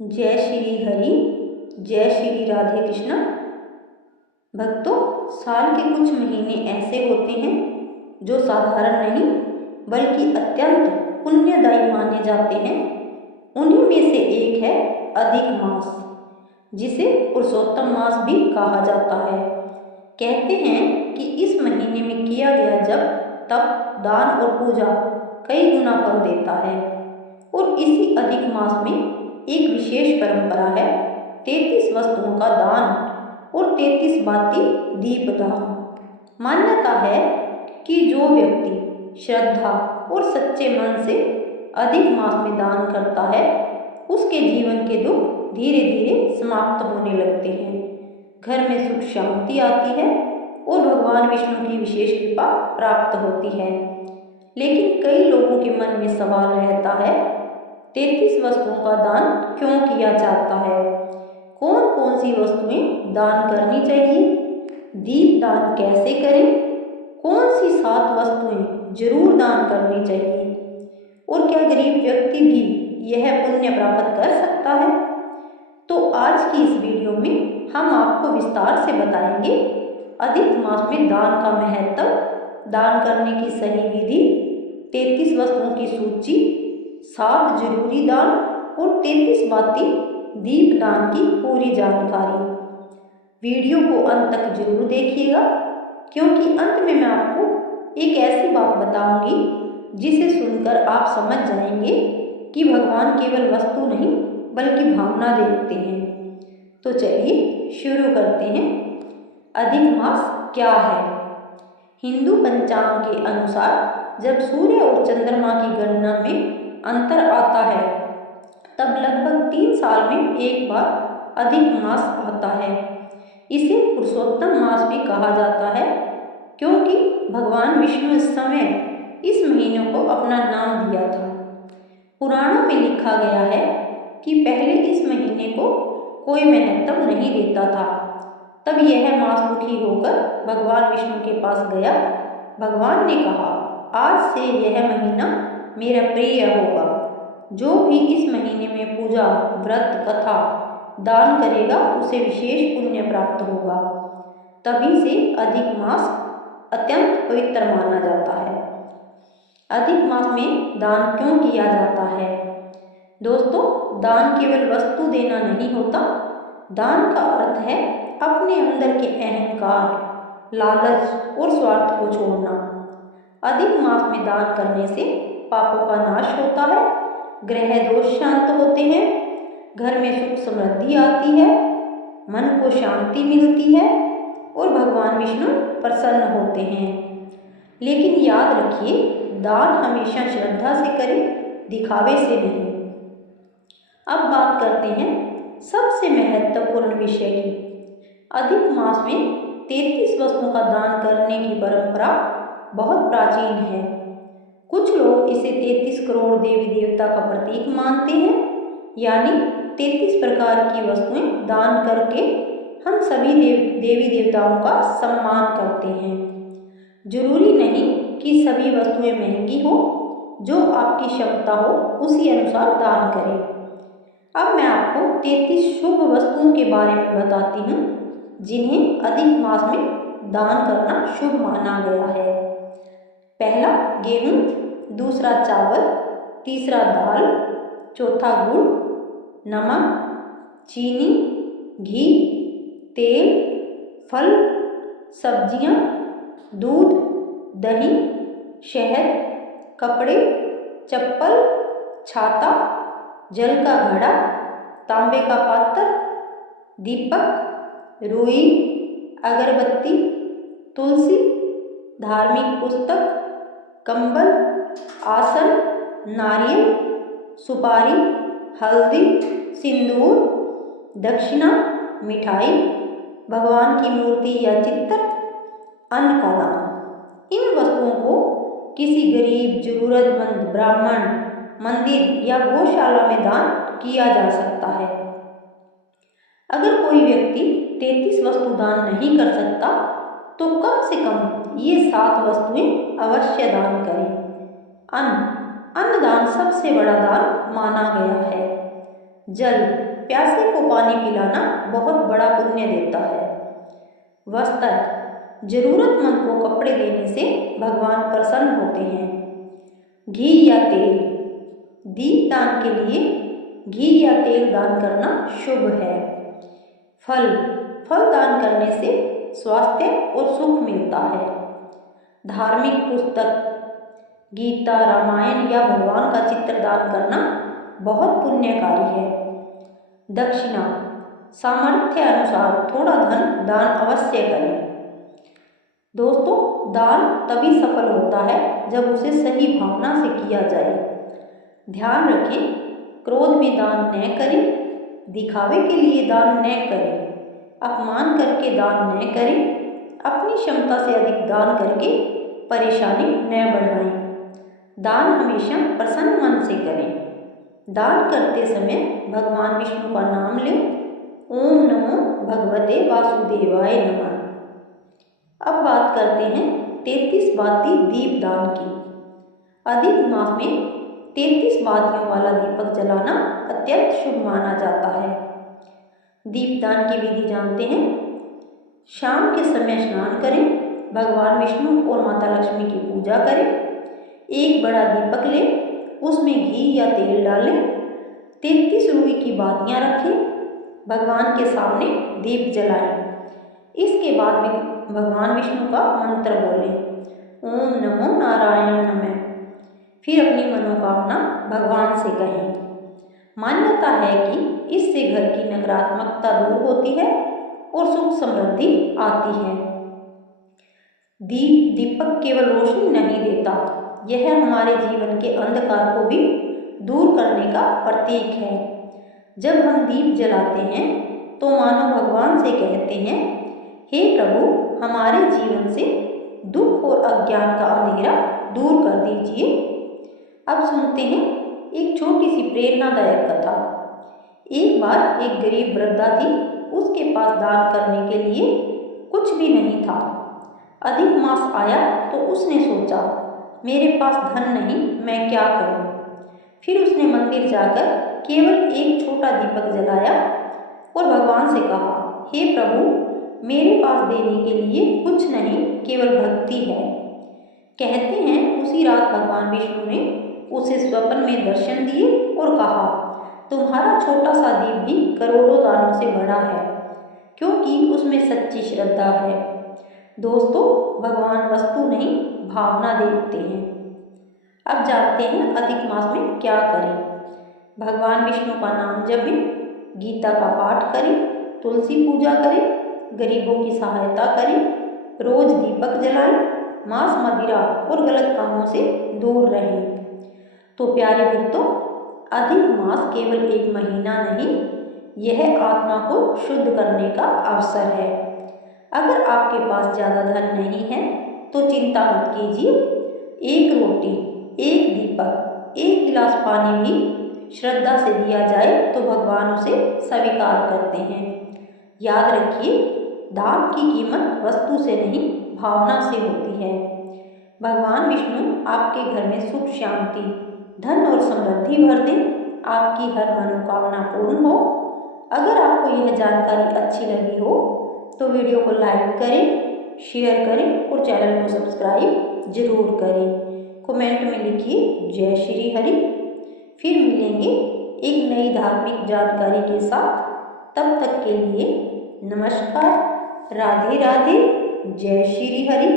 जय श्री हरि, जय श्री राधे कृष्णा। भक्तों, साल के कुछ महीने ऐसे होते हैं जो साधारण नहीं बल्कि अत्यंत पुण्यदायी माने जाते हैं। उन्हीं में से एक है अधिक मास, जिसे पुरुषोत्तम मास भी कहा जाता है। कहते हैं कि इस महीने में किया गया जप, तप, दान और पूजा कई गुना फल देता है। और इसी अधिक मास में एक विशेष परंपरा है 33 वस्तुओं का दान और 33 बाती दीपदान। मान्यता है कि जो व्यक्ति श्रद्धा और सच्चे मन से अधिक मास में दान करता है, उसके जीवन के दुख धीरे धीरे समाप्त होने लगते हैं, घर में सुख शांति आती है और भगवान विष्णु की विशेष कृपा प्राप्त होती है। लेकिन कई लोगों के मन में सवाल रहता है, 33 वस्तुओं का दान क्यों किया जाता है? कौन कौन सी वस्तुएं दान करनी चाहिए? दीप दान कैसे करें? कौन सी 7 वस्तुएं जरूर दान करनी चाहिए? और क्या गरीब व्यक्ति भी यह पुण्य प्राप्त कर सकता है? तो आज की इस वीडियो में हम आपको विस्तार से बताएंगे अधिक मास में दान का महत्व, दान करने की सही विधि, 33 वस्तुओं की सूची, 7 जरूरी दान और 33 बाती दीप दान की पूरी जानकारी। वीडियो को अंत तक जरूर देखिएगा, क्योंकि अंत में मैं आपको एक ऐसी बात बताऊंगी जिसे सुनकर आप समझ जाएंगे कि भगवान केवल वस्तु नहीं बल्कि भावना देखते हैं। तो चलिए शुरू करते हैं। अधिक मास क्या है? हिंदू पंचांग के अनुसार जब सूर्य और चंद्रमा की गणना में अंतर आता है, तब लगभग 3 साल में एक बार अधिक मास आता है। इसे पुरुषोत्तम मास भी कहा जाता है, क्योंकि भगवान विष्णु इस समय इस महीने को अपना नाम दिया था। पुराणों में लिखा गया है कि पहले इस महीने को कोई महत्व नहीं देता था। तब यह मास दुखी होकर भगवान विष्णु के पास गया। भगवान ने कहा, आज से यह महीना मेरा प्रिय होगा। जो भी इस महीने में पूजा, व्रत, कथा, दान करेगा उसे विशेष पुण्य प्राप्त होगा। तभी से अधिक मास अत्यंत पवित्र माना जाता है। अधिक मास में दान क्यों किया जाता है? दोस्तों, दान केवल वस्तु देना नहीं होता। दान का अर्थ है अपने अंदर के अहंकार, लालच और स्वार्थ को छोड़ना। अधिक मास में दान करने से पापों का नाश होता है, ग्रह दोष शांत होते हैं, घर में सुख समृद्धि आती है, मन को शांति मिलती है और भगवान विष्णु प्रसन्न होते हैं। लेकिन याद रखिए, दान हमेशा श्रद्धा से करें, दिखावे से नहीं। अब बात करते हैं सबसे महत्वपूर्ण विषय की। अधिक मास में 33 वस्तुओं का दान करने की परंपरा बहुत प्राचीन है। कुछ लोग इसे 33 करोड़ देवी देवता का प्रतीक मानते हैं, यानी 33 प्रकार की वस्तुएं दान करके हम सभी देवी देवताओं का सम्मान करते हैं। जरूरी नहीं कि सभी वस्तुएं महंगी हो, जो आपकी क्षमता हो उसी अनुसार दान करें। अब मैं आपको 33 शुभ वस्तुओं के बारे में बताती हूँ, जिन्हें अधिक मास में दान करना शुभ माना गया है। पहला गेहूं, दूसरा चावल, तीसरा दाल, चौथा गुड़, नमक, चीनी, घी, तेल, फल, सब्जियां, दूध, दही, शहद, कपड़े, चप्पल, छाता, जल का घड़ा, तांबे का पात्र, दीपक, रुई, अगरबत्ती, तुलसी, धार्मिक पुस्तक, कंबल, आसन, नारियल, सुपारी, हल्दी, सिंदूर, दक्षिणा, मिठाई, भगवान की मूर्ति या चित्र, अन्न का दान। इन वस्तुओं को किसी गरीब, जरूरतमंद, ब्राह्मण, मंदिर या गौशाला में दान किया जा सकता है। अगर कोई व्यक्ति 33 वस्तु दान नहीं कर सकता, तो कम से कम ये 7 वस्तुएं अवश्य दान करें। अन्नदान सबसे बड़ा दान माना गया है। जल, प्यासे को पानी पिलाना बहुत बड़ा पुण्य देता है। वस्त्र, जरूरतमंद को कपड़े देने से भगवान प्रसन्न होते हैं। घी या तेल, दीप दान के लिए घी या तेल दान करना शुभ है। फल, फल दान करने से स्वास्थ्य और सुख मिलता है। धार्मिक पुस्तक, गीता, रामायण या भगवान का चित्र दान करना बहुत पुण्यकारी है। दक्षिणा, सामर्थ्य अनुसार थोड़ा धन दान अवश्य करें। दोस्तों, दान तभी सफल होता है जब उसे सही भावना से किया जाए। ध्यान रखें, क्रोध में दान न करें, दिखावे के लिए दान न करें, अपमान करके दान न करें, अपनी क्षमता से अधिक दान करके परेशानी न बढ़ाएं। दान हमेशा प्रसन्न मन से करें। दान करते समय भगवान विष्णु का नाम लें। ओम नमो भगवते वासुदेवाय नमः। अब बात करते हैं 33 बाती दीप दान की। अधिक मास में 33 बातियों वाला दीपक जलाना अत्यंत शुभ माना जाता है। दीपदान की विधि जानते हैं। शाम के समय स्नान करें, भगवान विष्णु और माता लक्ष्मी की पूजा करें, एक बड़ा दीपक लें, उसमें घी या तेल डालें, 33 रुई की बातियां रखें, भगवान के सामने दीप जलाएं। इसके बाद में भगवान विष्णु का मंत्र बोलें, ओम नमो नारायण नमः। फिर अपनी मनोकामना भगवान से कहें। मान्यता है कि इससे घर की नकारात्मकता दूर होती है और सुख समृद्धि आती है। दीपक केवल रोशनी नहीं देता, यह हमारे जीवन के अंधकार को भी दूर करने का प्रतीक है। जब हम दीप जलाते हैं तो मानो भगवान से कहते हैं, हे प्रभु, हमारे जीवन से दुख और अज्ञान का अंधेरा दूर कर दीजिए। अब सुनते हैं एक छोटी सी प्रेरणादायक कथा। एक बार एक गरीब वृद्धा थी। उसके पास दान करने के लिए कुछ भी नहीं था। अधिक मास आया तो उसने सोचा, मेरे पास धन नहीं, मैं क्या करूं? फिर उसने मंदिर जाकर केवल एक छोटा दीपक जलाया और भगवान से कहा, हे प्रभु, मेरे पास देने के लिए कुछ नहीं, केवल भक्ति है। कहते हैं उसी रात भगवान विष्णु ने उसे स्वप्न में दर्शन दिए और कहा, तुम्हारा छोटा सा दीप भी करोड़ों दानों से बड़ा है, क्योंकि उसमें सच्ची श्रद्धा है। दोस्तों, भगवान वस्तु नहीं, भावना देखते हैं। अब जानते हैं अधिक मास में क्या करें। भगवान विष्णु का नाम जपें, गीता का पाठ करें, तुलसी पूजा करें, गरीबों की सहायता करें, रोज दीपक जलाएं, मांस, मदिरा और गलत कामों से दूर रहें। तो प्यारे भक्तों, अधिक मास केवल एक महीना नहीं, यह आत्मा को शुद्ध करने का अवसर है। अगर आपके पास ज़्यादा धन नहीं है तो चिंता मत कीजिए। एक रोटी, एक दीपक, एक गिलास पानी भी श्रद्धा से दिया जाए तो भगवान उसे स्वीकार करते हैं। याद रखिए, दान की कीमत वस्तु से नहीं, भावना से होती है। भगवान विष्णु आपके घर में सुख, शांति, धन और समृद्धि भर दें, आपकी हर मनोकामना पूर्ण हो। अगर आपको यह जानकारी अच्छी लगी हो तो वीडियो को लाइक करें, शेयर करें और चैनल को सब्सक्राइब जरूर करें। कमेंट में लिखिए जय श्री हरि। फिर मिलेंगे एक नई धार्मिक जानकारी के साथ। तब तक के लिए नमस्कार, राधे राधे, जय श्री हरि।